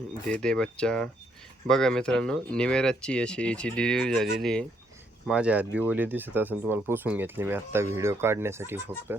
दे दे बच्चा. बघा मित्रांनो निवेराची अशी याची डिलिव्हरी झालेली आहे. माझ्या हात बी ओले दिसत असून तुम्हाला पुसून घेतली मी आत्ता व्हिडिओ काढण्यासाठी फक्त.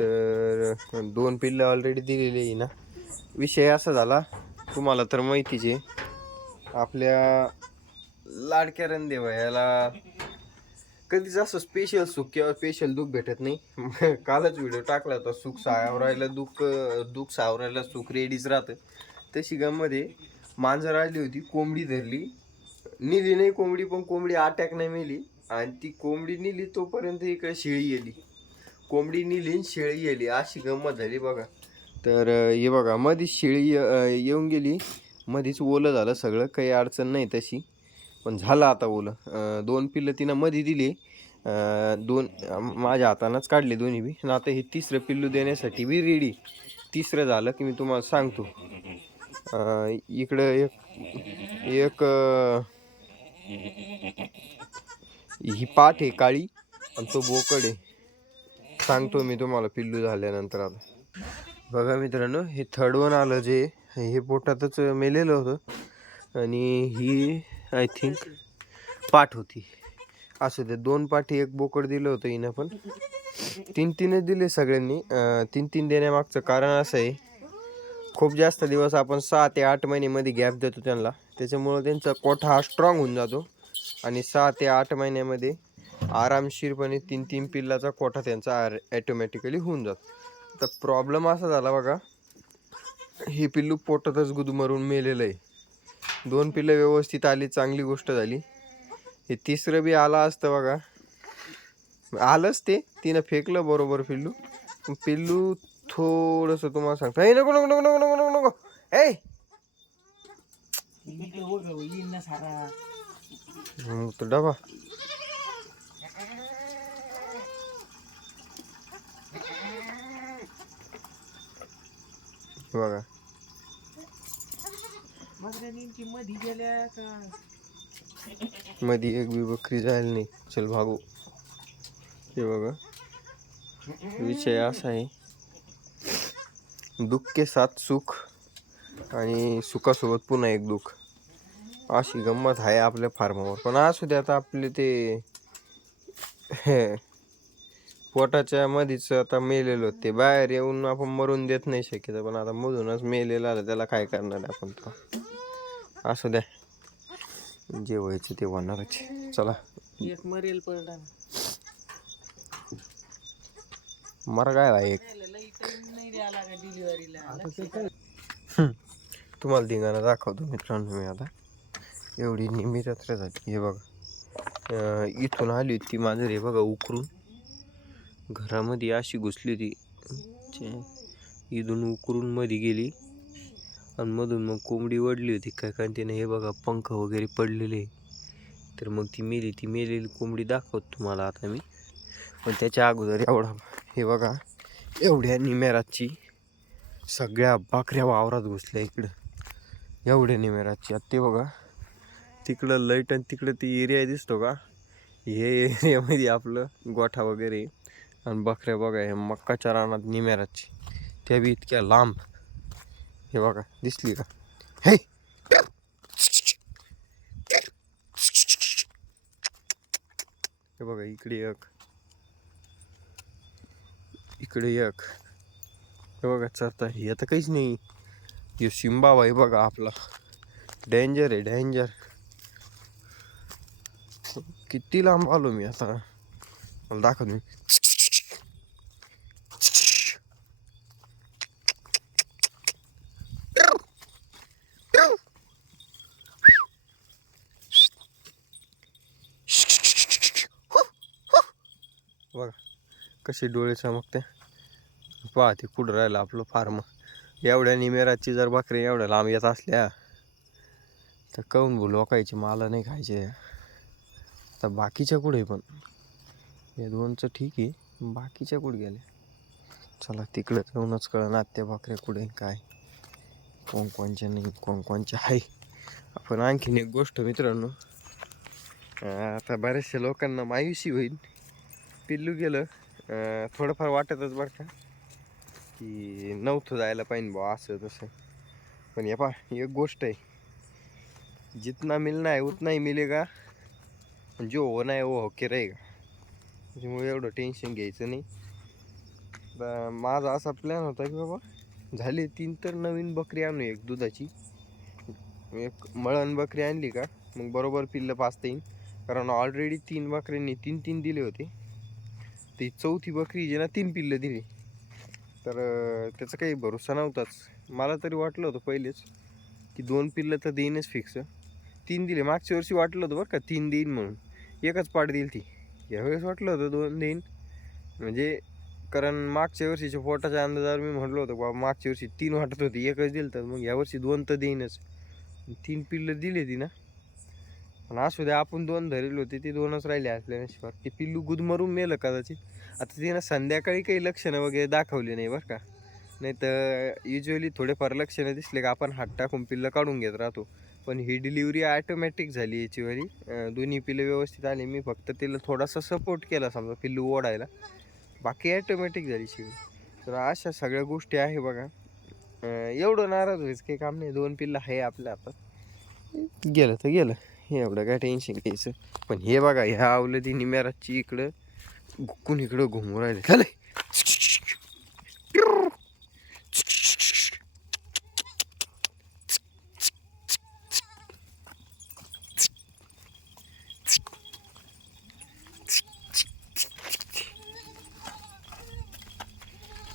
तर दोन पिल्लं ऑलरेडी दिलेली आहे ना. विषय असा झाला तुम्हाला तर माहितीच आहे. आपल्या लाडक्या रणदेवा याला कधीच असं स्पेशल सुख किंवा स्पेशल दुःख भेटत नाही. कालच व्हिडिओ टाकला होता सुख सावरायला दुःख दुःख सावरायला सुख रेडीच राहतं. तशी गममध्ये मांजर आली होती कोंबडी धरली. निली नाही कोंबडी पण कोंबडी अटॅक नाही मेली. आणि ती कोंबडी निली तोपर्यंत इकडे शेळी गेली कोंबडी निली आणि शेळी गेली अशी गंमत झाली बघा. तर हे बघा मधीच शेळी येऊन गेली. मधीच ओलं झालं सगळं. काही अडचण नाही तशी. पण झालं आता ओलं. दोन पिल्लं तिनं मध्ये दिली. दोन माझ्या हातानंच काढले दोन्ही बी. आणि आता हे तिसरं पिल्लू देण्यासाठी बी रेडी तिसरं झालं की मी तुम्हाला सांगतो. इकडं एक एक ही पाठ आहे काळी आणि तो बोकड आहे. सांगतो मी तुम्हाला पिल्लू झाल्यानंतर आता. बघा मित्रांनो हे थर्ड वन आलं जे हे पोटातच मेलेलं होतं. आणि ही आय थिंक पाठ होती. असं ते दोन पाठी एक बोकड दिलं होतं हिनं पण. तीन तीनच दिले सगळ्यांनी. तीन तीन देण्यामागचं कारण असं आहे खूप जास्त दिवस आपण सहा ते आठ महिन्यामध्ये गॅप देतो त्यांना. त्याच्यामुळं त्यांचा कोठा हा स्ट्रॉंग होऊन जातो. आणि सहा ते आठ महिन्यामध्ये आरामशीरपणे तीन तीन पिल्लाचा कोठा त्यांचा ॲटोमॅटिकली होऊन जातो. तर प्रॉब्लेम असा झाला बघा. हे पिल्लू पोटातच गुदमरून मेलेलं आहे. दोन पिल्लं व्यवस्थित आली चांगली गोष्ट झाली. हे तिसरं बी आलं असतं बघा. आलंच ते. तिनं फेकलं बरोबर पिल्लू. पिल्लू थोडंसं तुम्हाला सांगतो. ए नको नको नको नको नको नको. नको ए! मग तो डबा. बघा. मध्ये गेल्या का एक बी बकरी जायला नाही. चल भागू. हे बघा. विषय असा आहे. दुःख के साथ सुख आणि सुखासोबत पुन्हा एक दुःख. अशी गंमत आहे आपल्या फार्मावर. पण असू दे आता आपले ते पोटाच्या मधीच आता मेलेलो ते. बाहेर येऊन आपण मरून देत नाही शक्यतो पण आता मधूनच मेलेलं आलं त्याला काय करणार आपण तो असू द्या जे व्हायचं ते होणारच. चला. एक मरेल पडला मर काय एक. द्यायला का डिलिव्हरीला तुम्हाला धिंगाणा दाखवतो मित्रांनो मी आता. एवढी निमी रात्र झाली. हे बघा. इथून आली होती माझं हे बघा उकरून. घरामध्ये अशी घुसली होती. इथून उकरून मध्ये गेली. आणि मधून मग कोंबडी वडली होती. काय कारण तिने हे बघा पंख वगैरे पडलेले. तर मग ती मेली. ती मेलेली कोंबडी दाखवतो तुम्हाला आता मी. पण त्याच्या अगोदर एवढा हे बघा. एवढ्या निमेराची सगळ्या बाकऱ्या वावरात घुसल्या इकडं. एवढ्या निमेराची. आता ते बघा तिकडं लाइट आणि तिकडं ती एरिया दिसतो का? हे एरियामध्ये आपलं गोठा वगैरे आणि बकऱ्या बघा हे मक्काच्या रानात निमेराची. त्या बी इतक्या लांब. हे बघा दिसली का? हे बघा इकडे एक. इकडे एक. हे बघा चरता हे. आता काहीच नाही. हे सिम्बा आहे बघा आपला. डेंजर आहे डेंजर किती लांब आलो मी आता. मला दाखव मी बघा कसे डोळे चमकते. पहा ते कुठं राहिलं आपलं फार्म एवढ्या निमेराची जर बकरी एवढ्या लांब येत असल्या तर काऊन बोल लोकायचे मला नाही खायचे? तर बाकीच्या कुठे पण? हे दोनचं ठीक आहे बाकीच्या कुठे गेले? चला तिकडं जाऊनच कळणार नात्या बकऱ्या कुठे काय. कोण कोणच्या नाही कोण कोणच्या आहे. आपण आणखीन एक गोष्ट मित्रांनो आता बऱ्याचशा लोकांना मायुसी होईल. पिल्लू गेलं थोडंफार वाटतच बरं का की नव्हतं जायला पाहिजे बुवा असं तसं. पण या पा एक गोष्ट आहे. जितना मिलना आहे उतना ही मिलेगा. जो होना है वो होके रहेगा. त्याच्यामुळे एवढं टेन्शन घ्यायचं नाही. तर माझा असा प्लॅन होता की बाबा झाले तीन तर नवीन बकरी आणू एक दुधाची. एक मळण बकरी आणली का मग बरोबर पिल्लं पाचता येईन. कारण ऑलरेडी तीन बकऱ्यांनी तीन तीन दिले होते. ती चौथी बकरी जे ना तीन पिल्लं दिली. तर त्याचा काही भरोसा नव्हताच. मला तरी वाटलं होतं पहिलेच की दोन पिल्लं तर देईनच फिक्स तीन दिले. मागच्या वर्षी वाटलं होतं बरं का तीन देईन म्हणून. एकच पाठ देईल ती. यावेळेस वाटलं होतं दोन देईन. म्हणजे कारण मागच्या वर्षीच्या पोटाच्या अंदाजावर मी म्हटलं होतं बाबा मागच्या वर्षी तीन वाटत होती एकच दिलं तर मग यावर्षी दोन तर देईनच. तीन पिल्लं दिले ती ना. पण असू द्या आपण दोन धरेल होते ते दोनच राहिले असल्या नशिबात. ते पिल्लू गुदमरून मेलं कदाचित. आता तिनं संध्याकाळी काही लक्षणं वगैरे दाखवली नाही बरं का. नाही तर युजली थोडेफार लक्षणं दिसले का आपण हात टाकून पिल्लं काढून घेत राहतो. पण ही डिलिव्हरी ॲटोमॅटिक झाली याचीवाली दोन्ही पिल्लं व्यवस्थित आली. मी फक्त तिला थोडासा सपोर्ट केला समजा पिल्लू ओढायला. बाकी ॲटोमॅटिक झाली शिवी. तर अशा सगळ्या गोष्टी आहे बघा. एवढं नाराज व्हायचं काही काम नाही. दोन पिल्लं आहे आपल्या हातात. गेलं तर गेलं. एवढं काय टेन्शन घ्यायचं? पण हे बघा ह्या आवलं निम्याराची इकडं गुकून इकडं घुमू राहिले. खाले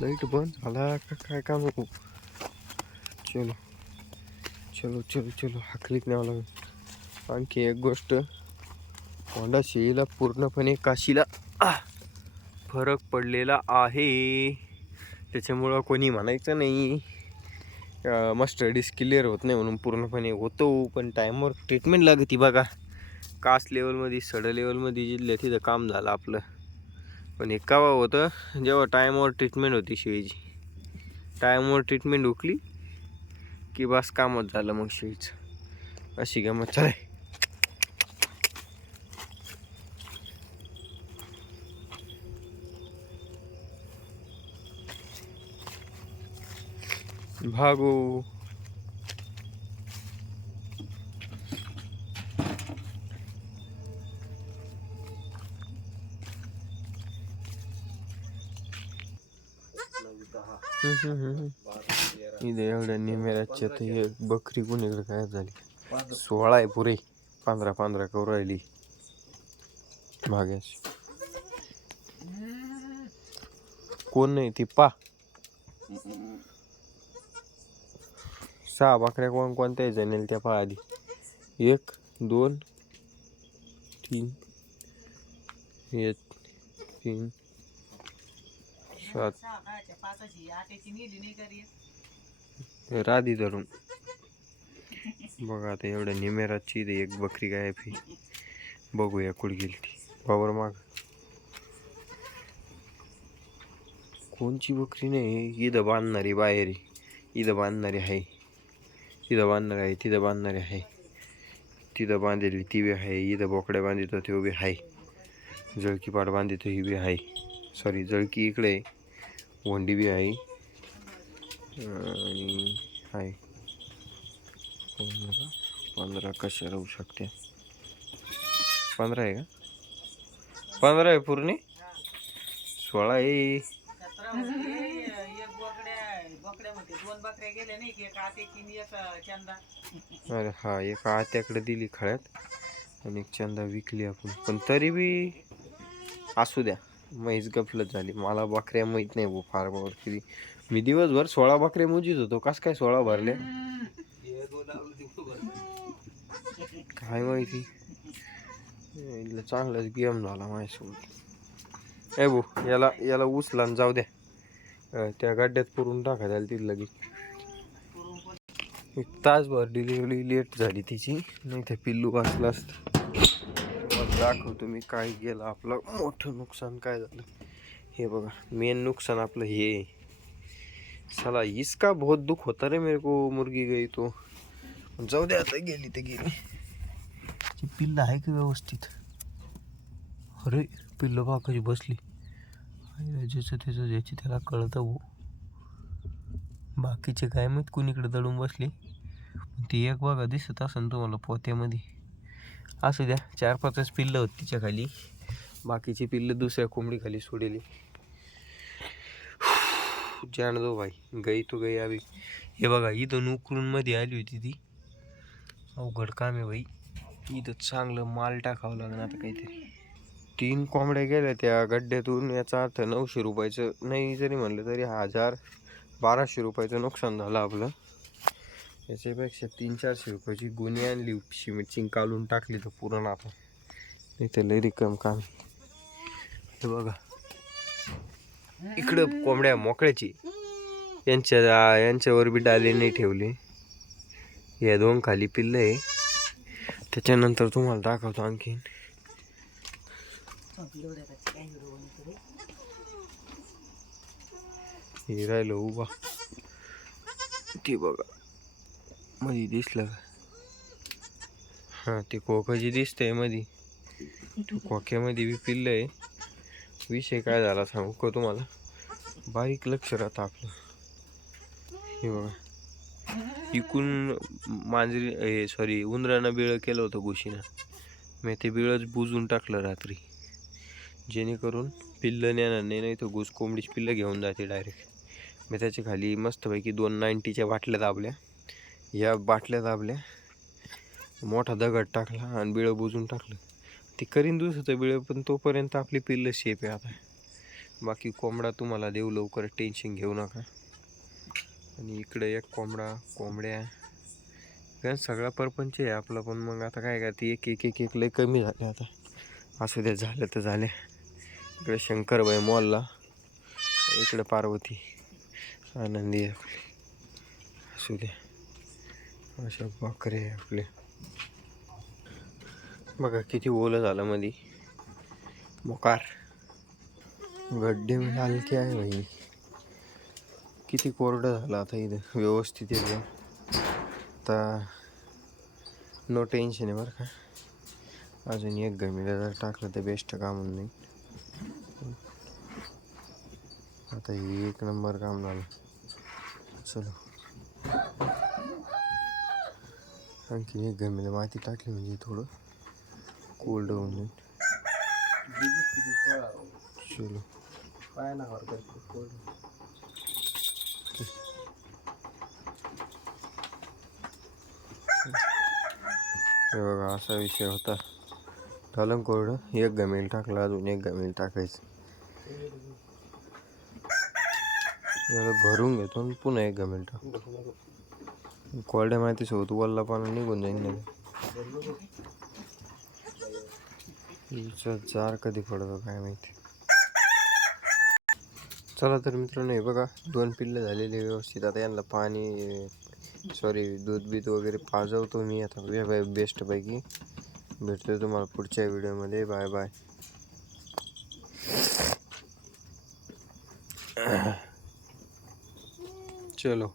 लाइट बंद झाला का? काय काम नको चलो. चलो चलो चलो. हाकलीत न्यावं लागेल. आणखी एक गोष्ट. होंडा शेळीला पूर्णपणे काशीला फरक पडलेला आहे. त्याच्यामुळं कोणी म्हणायचं नाही. मस्टडीज क्लिअर होत नाही म्हणून पूर्णपणे होतो पण टाईमवर ट्रीटमेंट लागते बघा. कास लेवलमध्ये सड लेवलमध्ये जिल्ह्या तिथं काम झालं आपलं. पण हे केव्हा होतं? जेव्हा टाईमवर ट्रीटमेंट होती शेळीची. टाईमवर ट्रीटमेंट उकली की बस कामच झालं मग शेळीचं. अशी गमत चालेल. भागो. इथे एवढ्या निमेराच्या तर एक बकरी कुणीकडे काय झाली? सोळा आहे पुरे. पंधरा पंधरा करू राहिली. माग्याची कोण नाही ती पा. सहा बकऱ्या कोण कोणत्या जणेल त्या पहा आधी एक दोन तीन एक तीन सात. राधी धरून. बघा आता एवढ्या निमेराची एक बकरी काय फी बघूया कुठ गेली ती. बाबर माग. कोणची बकरी नाही इथं बांधणारी बाहेर इथं बांधणारी आहे. तिथं बांधणार आहे तिथं बांधणारे आहे. तिथं बांधलेली ती बी आहे इथं बोकड्या बांधितो ते बी आहे. जळकी पाट बांधितो ही बी आहे. सॉरी जळकी इकडे भोंडी बी आहे. आणि आहे. पंधरा पंधरा कशा राहू शकते? पंधरा आहे का? पंधरा आहे पूर्ण? सोळा आहे सतरा म्हणजे एक बोकड्या बोकड्या म्हणते दोन बकऱ्या गेल्या नाही एक एक चंदा. अरे हा एक आत्याकडे दिली खळ्यात आणि एक चंदा विकली आपण. पण तरी बी असू द्या म्हैस गफलत झाली. मला बकऱ्या माहीत नाही भाऊ फार बाबा किती. मी दिवसभर सोळा बकऱ्या मोजीत होतो. कस काय सोळा भरल्या? काय माहिती? चांगलाच गेम झाला माझ्यासोबत. ए भाऊ याला याला उचला आणि जाऊ द्या. त्या गाड्यात पुरून टाकायला ती लगेच. एक तासभर डिलिव्हरी लेट झाली तिची. नाही ते पिल्लू वाचला असतं. दाखवतो मी काय गेलं आपलं. मोठं नुकसान काय झालं? हे बघा मेन नुकसान आपलं हे. चला इसका बहुत दुख होता रे मेरे को मुर्गी गई तो. जाऊ दे आता गेली ते गेली. पिल्लं पिल्ल आहे का व्यवस्थित? अरे पिल्ल बा कशी बसली. आहे, ज्याचं त्याचं ज्याची त्याला कळतं हो बाकीचे काय माहीत कुणीकडे दडून बसले. ती एक बघा दिसत असेल तुम्हाला पोत्यामध्ये. असू द्या चार पाचच पिल्लं होती तिच्या खाली बाकीची पिल्लं दुसऱ्या कोंबडीखाली सोडली सोडेली जाण दो भाई गई तो गई आवी हे बघा इथं उकरून मध्ये आली होती ती. अवघड काम आहे भाई. इथं चांगलं माल टाकावं लागणार आता काहीतरी. तीन कोंबड्या गेल्या त्या गड्ड्यातून याचा अर्थ नऊशे रुपयाचं. नाही जरी म्हणलं तरी हजार बाराशे रुपयाचं नुकसान झालं आपलं. याच्यापेक्षा तीन चारशे रुपयाची गुन्हे आणली सिमेंटची काढून टाकली तर पुरण आपण नाही तर लई रिकम काम. हे बघा. इकडं कोंबड्या मोकळ्याची. यांच्या यांच्यावर बी डाले नाही ठेवले. या दोन खाली पिल्लं आहे. त्याच्यानंतर तुम्हाला दाखवतो आणखीन. हे राहिलं उभा. ते बघा मध्ये दिसलं का? हां ते कोकाची दिसतंयमध्ये ते कोक्यामध्ये बी पिल्लं आहे विषय काय झाला सांगू का तुम्हाला? बारीक लक्ष राहतं आपलं. हे बघा. इकून मांजरी हे सॉरी उंदरानं बिळं केलं होतं घुशीनं मी ते बिळच बुजून टाकलं रात्री. जेणेकरून पिल्लं नेणार नाही नाही तर घुस कोंबडीची पिल्लं घेऊन जाते डायरेक्ट मी त्याच्याखाली मस्तपैकी दोन नाईन्टीच्या बाटल्या दाबल्या. या बाटल्या दाबल्या मोठा दगड टाकला आणि बिळं बुजून टाकलं. ते करीन दुसरं बिळं पण तोपर्यंत आपली पिल्लं शेप आहे आता. बाकी कोंबडा तुम्हाला देऊ लवकर टेन्शन घेऊ नका. आणि इकडे एक कोंबडा कोंबड्या. कारण सगळा परपंच आहे आपला पण मग आता काय का ती एक एक एक एक लय कमी झाले आता. असू द्या झालं तर झाले. इकडे शंकरबाई मॉलला. इकडे पार्वती आनंदी आहे आपली. असू द्या अशा बकरे आहे आपले. बघा किती ओलं झालं मधी. मोकार. गड्डे हलके आहे भाई. किती कोरडं झालं आता इथं. व्यवस्थित एकदम. आता नो टेन्शन आहे बरं का. अजून एक गमिला जर टाकलं तर बेस्ट काम नाही आता हे एक नंबर काम झालं. चलो. आणखी एक गमीला माती टाकली म्हणजे थोडं कोल्ड होऊन जाईल. चलो. हे बघा असा विषय होता. झालं कोरडं एक गमेल टाकला अजून एक गमेल टाकायचं. याला भरून घेतो आणि पुन्हा एक मिनटं टाकतो कोरड्या माहितीसोबत वल्ला पाणी निघून जाईल नाही जार कधी पडतो काय माहिती? चला तर मित्रांनो हे बघा दोन पिल्लं झालेले व्यवस्थित. आता यांना पाणी सॉरी दूध बीत वगैरे पाजवतो मी. आता बेस्ट पैकी. भेटतो तुम्हाला पुढच्या व्हिडिओमध्ये बाय बाय चलो।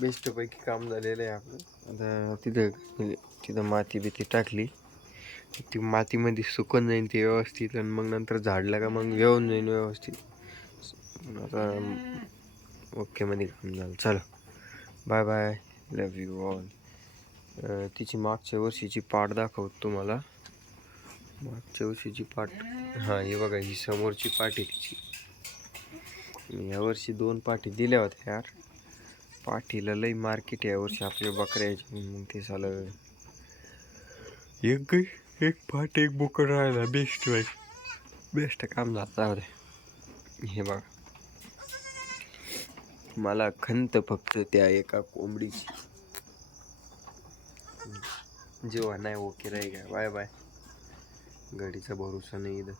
बेस्टपैकी काम झालेलं आहे आपलं. आता तिथं म्हणजे तिथं माती बिती टाकली. ती मातीमध्ये सुकून जाईन ते व्यवस्थित आणि मग नंतर झाडलं का मग येऊन जाईन व्यवस्थित. आता ओकेमध्ये काम झालं. चलो. Bye bye love you all तिची मागच्या वर्षीची पाठ दाखवतो तुम्हाला. मागच्या वर्षीची पाठ हां हे बघा ही समोरची पाठ आहे तिची. मी यावर्षी दोन पाठी दिल्या होत्या यार. पाठीला लई मार्केट आहे यावर्षी आपल्या बकऱ्याची. मग ते झालं एक एक पाठ एक बोकड राहिला. बेस्ट वाईट बेस्ट काम झालं. हे बघा. मला खंत फक्त त्या एका कोंबडीची. जेव्हा नाही ओके राही काय बाय बाय गाडीचा भरोसा नाही इथं.